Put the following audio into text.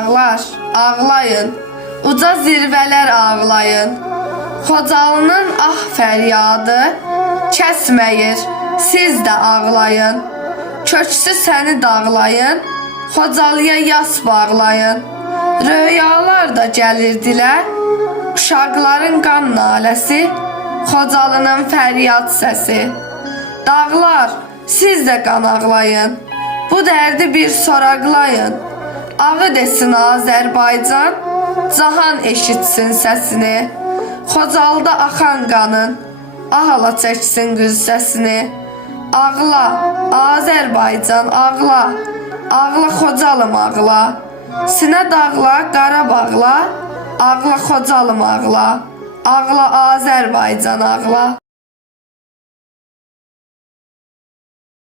dağlar, ağlayın, uca zirvələr ağlayın. Xocalının ah fəryadı kəsməyir, siz də ağlayın. Köksü səni dağlayın, Xocalıya yas bağlayın. Röyalar da gəlirdilər, uşaqların qan naləsi, Xocalının fəryad səsi. Dağlar, siz də qan ağlayın, bu dərdi bir soraqlayın. Ağı desin Azərbaycan, cahan eşitsin səsini. Xocalıda axan qanın, ahala çəksin qüssəsini. Ağla, Azərbaycan, ağla, ağla Xocalım ağla. Sinə dağla, Qarabağla, ağla Xocalım ağla. Ağla Azərbaycan ağla.